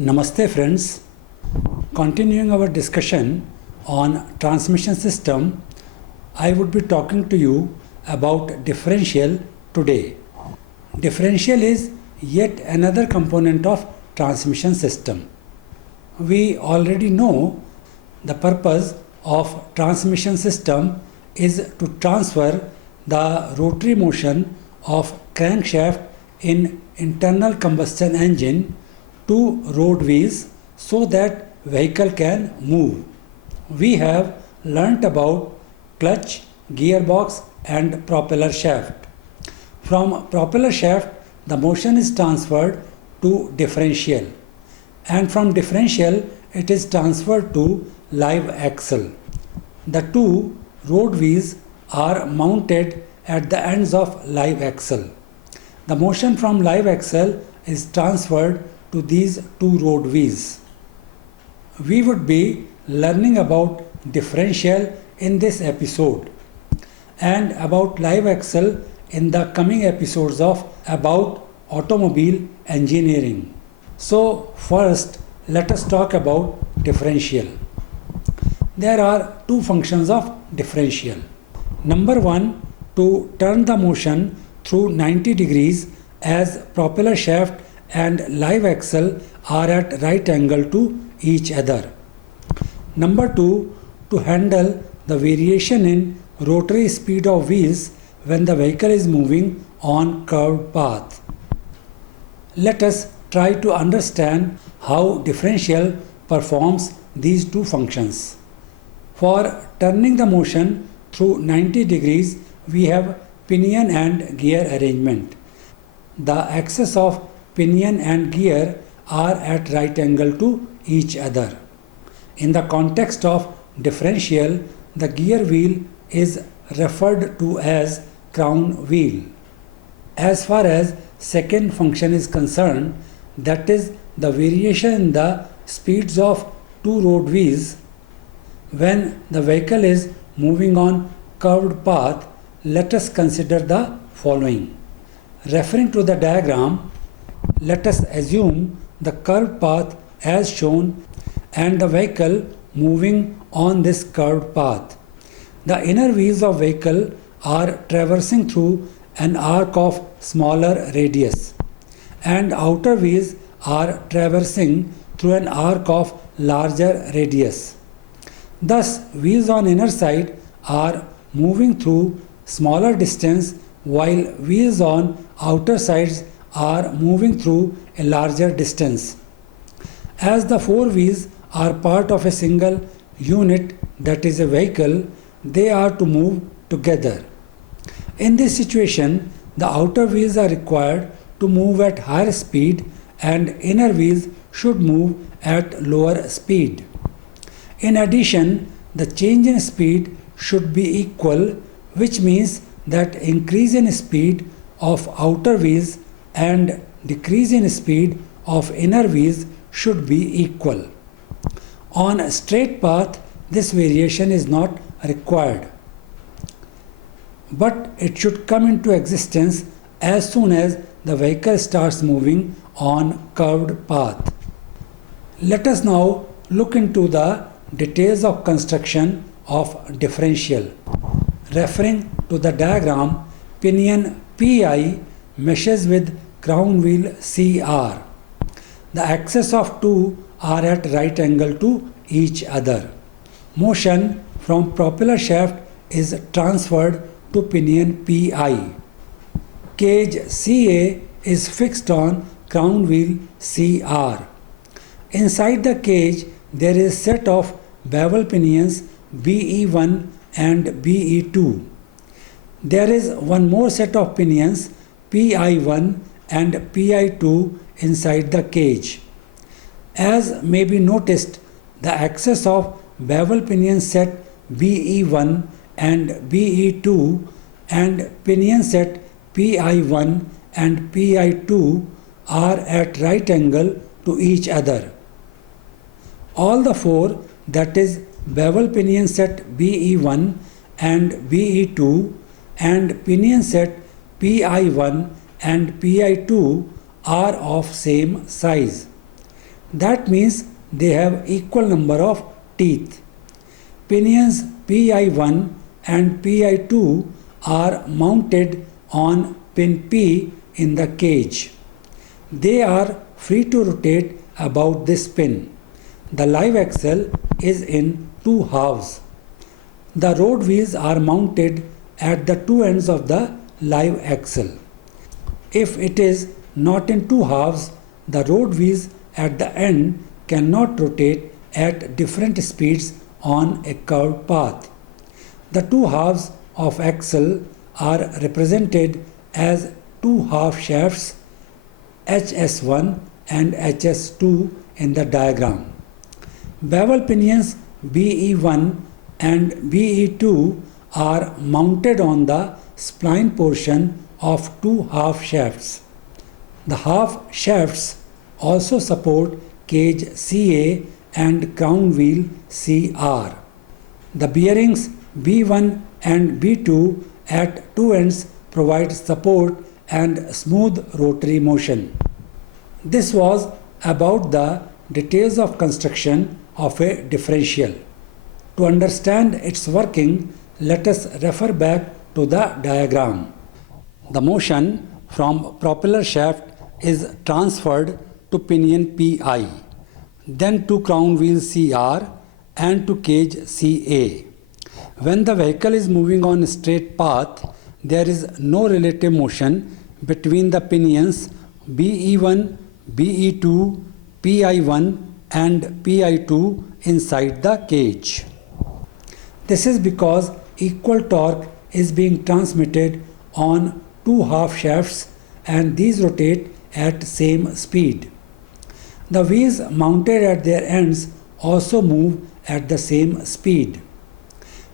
Namaste friends. Continuing our discussion on transmission system, I would be talking to you about differential today. Differential is yet another component of transmission system. We already know the purpose of transmission system is to transfer the rotary motion of crankshaft in internal combustion engine to road wheels so that vehicle can move. We have learnt about clutch, gearbox and propeller shaft. From propeller shaft, the motion is transferred to differential, and from differential it is transferred to live axle. The two road wheels are mounted at the ends of live axle. The motion from live axle is transferred to these two road wheels. We would be learning about differential in this episode and about live axle in the coming episodes of about automobile engineering. So first let us talk about differential. There are two functions of differential. Number one, to turn the motion through 90 degrees as propeller shaft and live axle are at right angle to each other. Number two, to handle the variation in rotary speed of wheels when the vehicle is moving on curved path. Let us try to understand how differential performs these two functions. For turning the motion through 90 degrees, we have pinion and gear arrangement. The axis of pinion and gear are at right angle to each other. In the context of differential, the gear wheel is referred to as crown wheel. As far as second function is concerned, that is the variation in the speeds of two road wheels when the vehicle is moving on curved path, let us consider the following. Referring to the diagram, let us assume the curved path as shown and the vehicle moving on this curved path. The inner wheels of vehicle are traversing through an arc of smaller radius and outer wheels are traversing through an arc of larger radius. Thus, wheels on inner side are moving through smaller distance while wheels on outer sides are moving through a larger distance. As the four wheels are part of a single unit, that is a vehicle, they are to move together. In this situation, the outer wheels are required to move at higher speed and inner wheels should move at lower speed. In addition, the change in speed should be equal, which means that increase in speed of outer wheels and decrease in speed of inner wheels should be equal. On a straight path, this variation is not required, but it should come into existence as soon as the vehicle starts moving on curved path. Let us now look into the details of construction of differential. Referring to the diagram, pinion PI meshes with crown wheel CR. The axes of two are at right angle to each other. Motion from propeller shaft is transferred to pinion PI. Cage CA is fixed on crown wheel CR. Inside the cage, there is set of bevel pinions BE1 and BE2. There is one more set of pinions PI1 and PI2 inside the cage. As may be noticed, the axis of bevel pinion set BE1 and BE2 and pinion set PI1 and PI2 are at right angle to each other. All the four, that is bevel pinion set BE1 and BE2 and pinion set PI1 and PI2 are of same size. That means they have equal number of teeth. Pinions PI1 and PI2 are mounted on pin P in the cage. They are free to rotate about this pin. The live axle is in two halves. The road wheels are mounted at the two ends of the live axle. If it is not in two halves, the road wheels at the end cannot rotate at different speeds on a curved path. The two halves of axle are represented as two half shafts HS1 and HS2 in the diagram. Bevel pinions BE1 and BE2 are mounted on the spline portion of two half shafts. The half shafts also support cage CA and crown wheel CR. The bearings B1 and B2 at two ends provide support and smooth rotary motion. This was about the details of construction of a differential. To understand its working, let us refer back to the diagram. The motion from propeller shaft is transferred to pinion PI, then to crown wheel CR and to cage CA. When the vehicle is moving on a straight path, there is no relative motion between the pinions BE1, BE2, PI1 and PI2 inside the cage. This is because equal torque is being transmitted on two half shafts and these rotate at same speed. The wheels mounted at their ends also move at the same speed.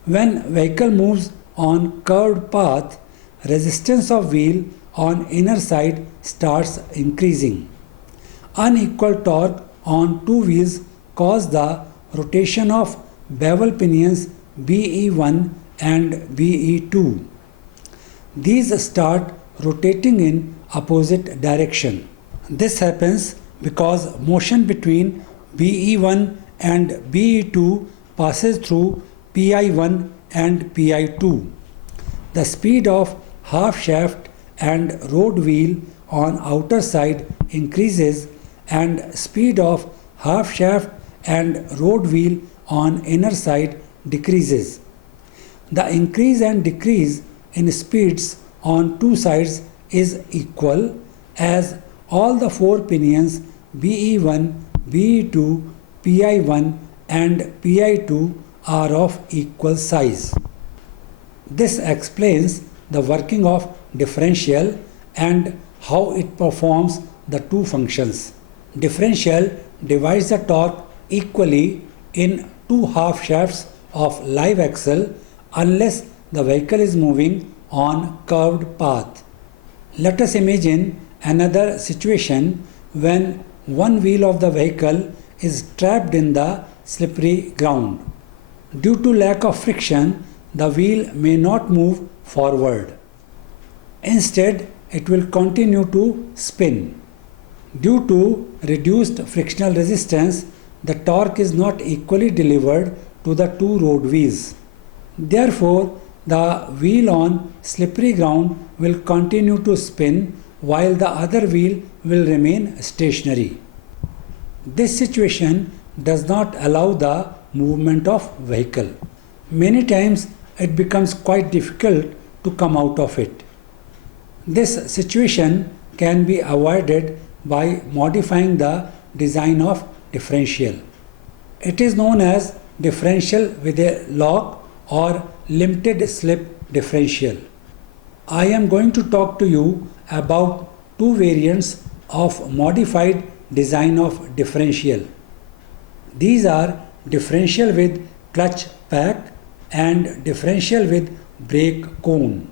When vehicle moves on curved path, resistance of wheel on inner side starts increasing. Unequal torque on two wheels cause the rotation of bevel pinions BE1 and BE2. These start rotating in opposite direction. This happens because motion between BE1 and BE2 passes through PI1 and PI2. The speed of half shaft and road wheel on outer side increases and speed of half shaft and road wheel on inner side decreases. The increase and decrease in speeds on two sides is equal as all the four pinions BE1, BE2, PI1 and PI2 are of equal size. This explains the working of differential and how it performs the two functions. Differential divides the torque equally in two half shafts of live axle unless the vehicle is moving on curved path. Let us imagine another situation when one wheel of the vehicle is trapped in the slippery ground. Due to lack of friction, the wheel may not move forward. Instead, it will continue to spin. Due to reduced frictional resistance, the torque is not equally delivered to the two road wheels. Therefore, the wheel on slippery ground will continue to spin while the other wheel will remain stationary. This situation does not allow the movement of vehicle. Many times it becomes quite difficult to come out of it. This situation can be avoided by modifying the design of differential. It is known as differential with a lock or limited slip differential. I am going to talk to you about two variants of modified design of differential. These are differential with clutch pack and differential with brake cone.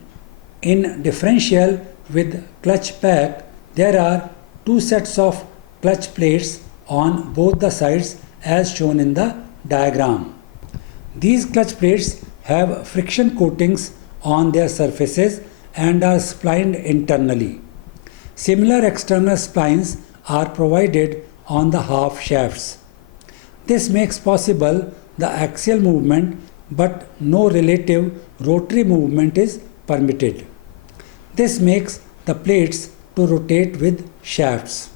In differential with clutch pack, there are two sets of clutch plates on both the sides as shown in the diagram. These clutch plates have friction coatings on their surfaces and are splined internally. Similar external splines are provided on the half shafts. This makes possible the axial movement, but no relative rotary movement is permitted. This makes the plates to rotate with shafts.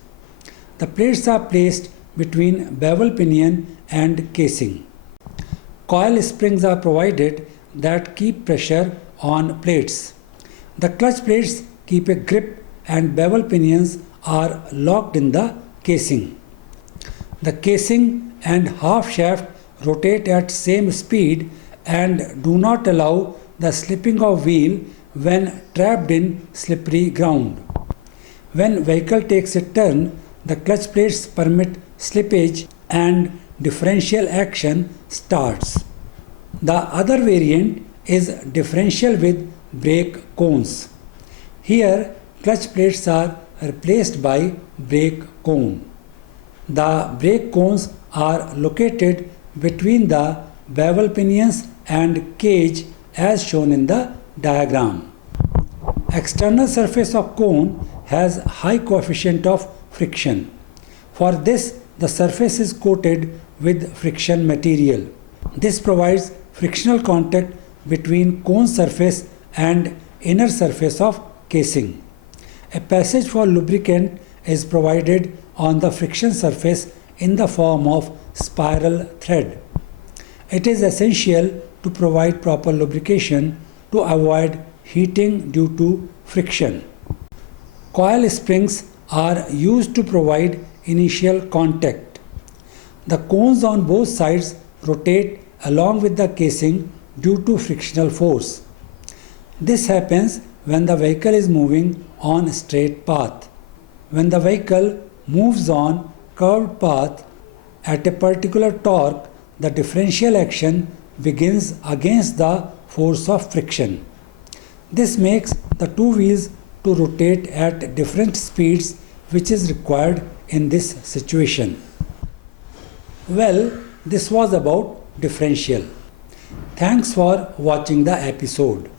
The plates are placed between bevel pinion and casing. Coil springs are provided that keep pressure on plates. The clutch plates keep a grip and bevel pinions are locked in the casing. The casing and half shaft rotate at same speed and do not allow the slipping of wheel when trapped in slippery ground. When vehicle takes a turn, the clutch plates permit slippage and differential action starts. The other variant is differential with brake cones. Here, clutch plates are replaced by brake cone. The brake cones are located between the bevel pinions and cage as shown in the diagram. External surface of cone has high coefficient of friction. For this, the surface is coated with friction material. This provides frictional contact between cone surface and inner surface of casing. A passage for lubricant is provided on the friction surface in the form of spiral thread. It is essential to provide proper lubrication to avoid heating due to friction. Coil springs are used to provide initial contact. The cones on both sides rotate along with the casing due to frictional force. This happens when the vehicle is moving on a straight path. When the vehicle moves on curved path at a particular torque, the differential action begins against the force of friction. This makes the two wheels to rotate at different speeds, which is required in this situation. Well, this was about differential. Thanks for watching the episode.